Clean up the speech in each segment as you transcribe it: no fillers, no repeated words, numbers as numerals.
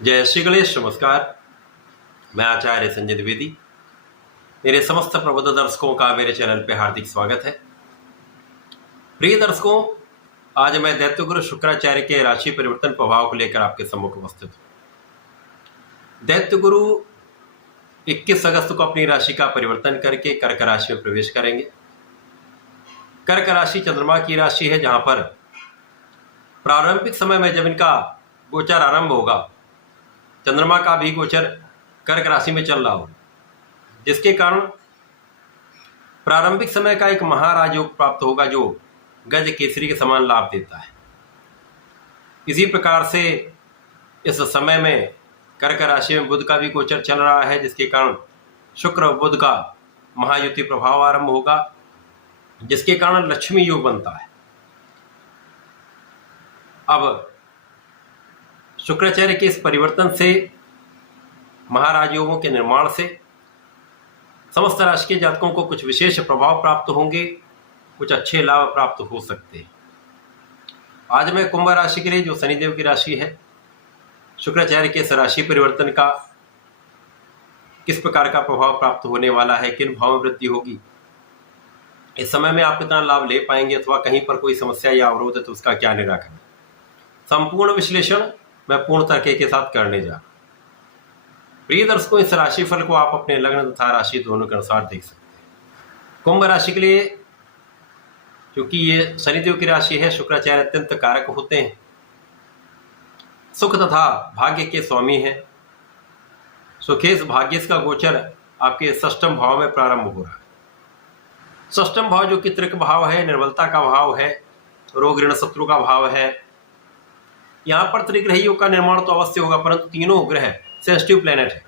जय श्री गणेश। नमस्कार। मैं आचार्य संजय द्विवेदी। मेरे समस्त प्रबुद्ध दर्शकों का मेरे चैनल पे हार्दिक स्वागत है। प्रिय दर्शकों, आज मैं दैत्यगुरु शुक्राचार्य के राशि परिवर्तन प्रभाव को लेकर आपके सम्मुख उपस्थित हूँ। दैत्यगुरु 21 अगस्त को अपनी राशि का परिवर्तन करके कर्क राशि में प्रवेश करेंगे। कर्क राशि चंद्रमा की राशि है, जहां पर प्रारंभिक समय में जब इनका गोचर आरंभ होगा, चंद्रमा का भी गोचर कर्क राशि में चल रहा हो, जिसके कारण प्रारंभिक समय का एक महाराज योग प्राप्त होगा जो गज केसरी के समान लाभ देता है। इसी प्रकार से इस समय में कर्क राशि में बुध का भी गोचर चल रहा है, जिसके कारण शुक्र और बुध का महायुति प्रभाव आरंभ होगा, जिसके कारण लक्ष्मी योग बनता है। अब शुक्राचार्य के इस परिवर्तन से, महाराज योगों के निर्माण से समस्त राशि के जातकों को कुछ विशेष प्रभाव प्राप्त होंगे, कुछ अच्छे लाभ प्राप्त हो सकते हैं। आज मैं कुंभ राशि के लिए, जो शनिदेव की राशि है, शुक्राचार्य के इस राशि परिवर्तन का किस प्रकार का प्रभाव प्राप्त होने वाला है, किन भाव में वृद्धि होगी, इस समय में आप कितना लाभ ले पाएंगे, अथवा कहीं पर कोई समस्या या अवरोध है तो उसका क्या निराकरण, संपूर्ण विश्लेषण मैं पूर्ण तर्क के साथ करने जा रहा हूं। प्रिय दर्शकों, इस राशिफल को आप अपने लग्न तथा राशि दोनों के अनुसार देख सकते हैं। कुंभ राशि के लिए, क्योंकि ये शनिदेव की राशि है, शुक्राचार्य अत्यंत कारक होते हैं, सुख तथा भाग्य के स्वामी हैं। सुखेश भाग्येश का गोचर आपके षष्ठम भाव में प्रारंभ हो रहा है। षष्ठम भाव जो कि त्रिक भाव है, निर्बलता का भाव है, रोग ऋण शत्रु का भाव है। यहाँ पर त्रिग्रही योग का निर्माण तो अवश्य होगा, परंतु तीनों ग्रह सेंसिटिव प्लेनेट है।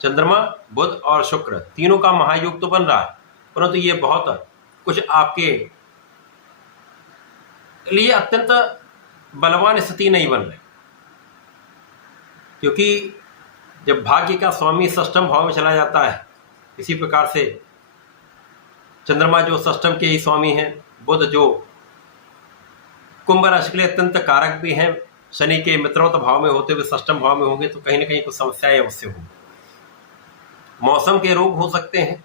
चंद्रमा, बुध और शुक्र, तीनों का महायोग तो बन रहा है, परंतु ये बहुत कुछ आपके लिए अत्यंत बलवान स्थिति नहीं बन रही, क्योंकि जब भाग्य का स्वामी षष्ठम भाव में चला जाता है, इसी प्रकार से चंद्रमा जो षष्ठम के ही स्वामी हैं, बुध जो कुंभ राशि के लिए अत्यंत कारक भी हैं, शनि के मित्रवत भाव में होते हुए षष्ठम भाव में होंगे, तो कहीं ना कहीं कुछ समस्याएं अवश्य होंगी। मौसम के रोग हो सकते हैं,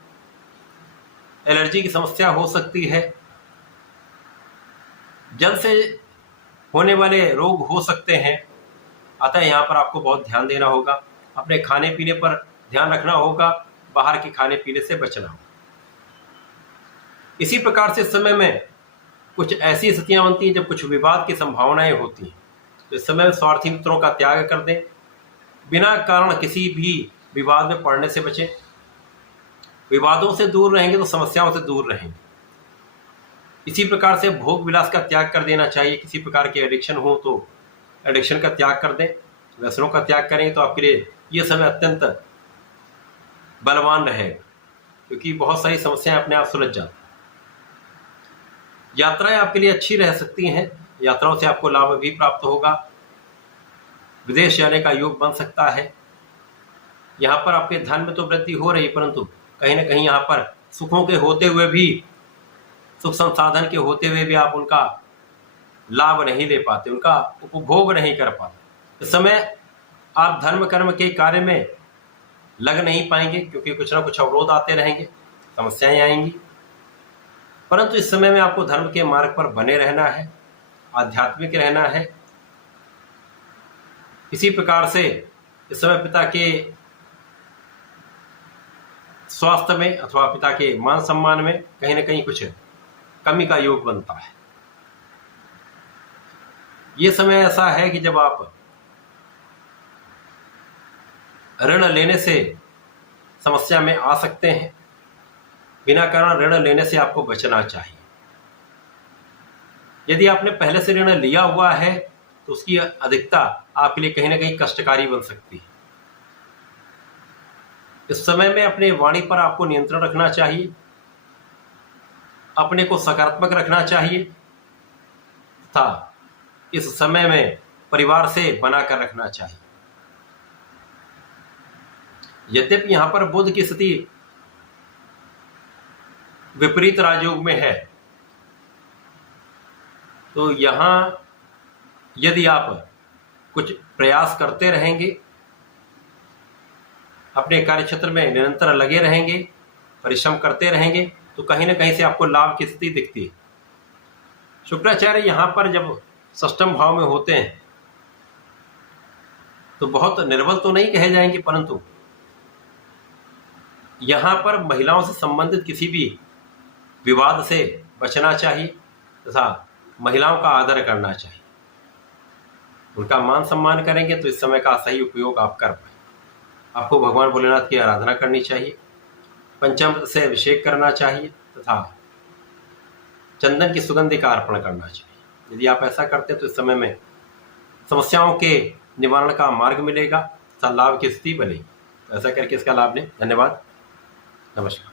एलर्जी की समस्या हो सकती है, जल से होने वाले रोग हो सकते हैं। अतः यहाँ पर आपको बहुत ध्यान देना होगा, अपने खाने पीने पर ध्यान रखना होगा, बाहर के खाने पीने से बचना होगा। इसी प्रकार से इस समय में कुछ ऐसी स्थितियां बनती हैं जब कुछ विवाद की संभावनाएं होती हैं, तो इस समय स्वार्थी मित्रों का त्याग कर दें, बिना कारण किसी भी विवाद में पड़ने से बचें। विवादों से दूर रहेंगे तो समस्याओं से दूर रहेंगे। इसी प्रकार से भोग विलास का त्याग कर देना चाहिए। किसी प्रकार की एडिक्शन हो तो एडिक्शन का त्याग कर दें, व्यसनों का त्याग करें तो आपके लिए यह समय अत्यंत बलवान रहेगा, क्योंकि बहुत सारी समस्याएं अपने आप सुलझ जाती हैं। यात्राएं आपके लिए अच्छी रह सकती हैं, यात्राओं से आपको लाभ भी प्राप्त होगा, विदेश जाने का योग बन सकता है। यहाँ पर आपके धन में तो वृद्धि हो रही, परंतु कहीं ना कहीं यहाँ पर सुखों के होते हुए भी, सुख संसाधन के होते हुए भी आप उनका लाभ नहीं ले पाते, उनका उपभोग नहीं कर पाते। इस समय आप धर्म कर्म के कार्य में लग नहीं पाएंगे, क्योंकि कुछ ना कुछ अवरोध आते रहेंगे, समस्याएं आएंगी। परंतु इस समय में आपको धर्म के मार्ग पर बने रहना है, आध्यात्मिक रहना है। इसी प्रकार से इस समय पिता के स्वास्थ्य में अथवा पिता के मान सम्मान में कहीं ना कहीं कुछ कमी का योग बनता है। ये समय ऐसा है कि जब आप ऋण लेने से समस्या में आ सकते हैं। बिना कारण ऋण लेने से आपको बचना चाहिए। यदि आपने पहले से ऋण लिया हुआ है तो उसकी अधिकता आपके लिए कहीं ना कहीं कष्टकारी बन सकती है। इस समय में अपने वाणी पर आपको नियंत्रण रखना चाहिए, अपने को सकारात्मक रखना चाहिए तथा इस समय में परिवार से बनाकर रखना चाहिए। यद्यपि यहां पर बुध की स्थिति विपरीत राजयोग में है, तो यहां यदि आप कुछ प्रयास करते रहेंगे, अपने कार्य क्षेत्र में निरंतर लगे रहेंगे, परिश्रम करते रहेंगे, तो कहीं ना कहीं से आपको लाभ की स्थिति दिखती है। शुक्राचार्य यहाँ पर जब षष्ठम भाव में होते हैं तो बहुत निर्बल तो नहीं कहे जाएंगे, परंतु यहाँ पर महिलाओं से संबंधित किसी भी विवाद से बचना चाहिए तथा महिलाओं का आदर करना चाहिए। उनका मान सम्मान करेंगे तो इस समय का सही उपयोग आप कर पाए। आपको भगवान भोलेनाथ की आराधना करनी चाहिए, पंचामृत से अभिषेक करना चाहिए तथा चंदन की सुगंधि का अर्पण करना चाहिए। यदि आप ऐसा करते हैं तो इस समय में समस्याओं के निवारण का मार्ग मिलेगा तथा लाभ की स्थिति बनेगी। तो ऐसा करके इसका लाभ लें। धन्यवाद, नमस्कार।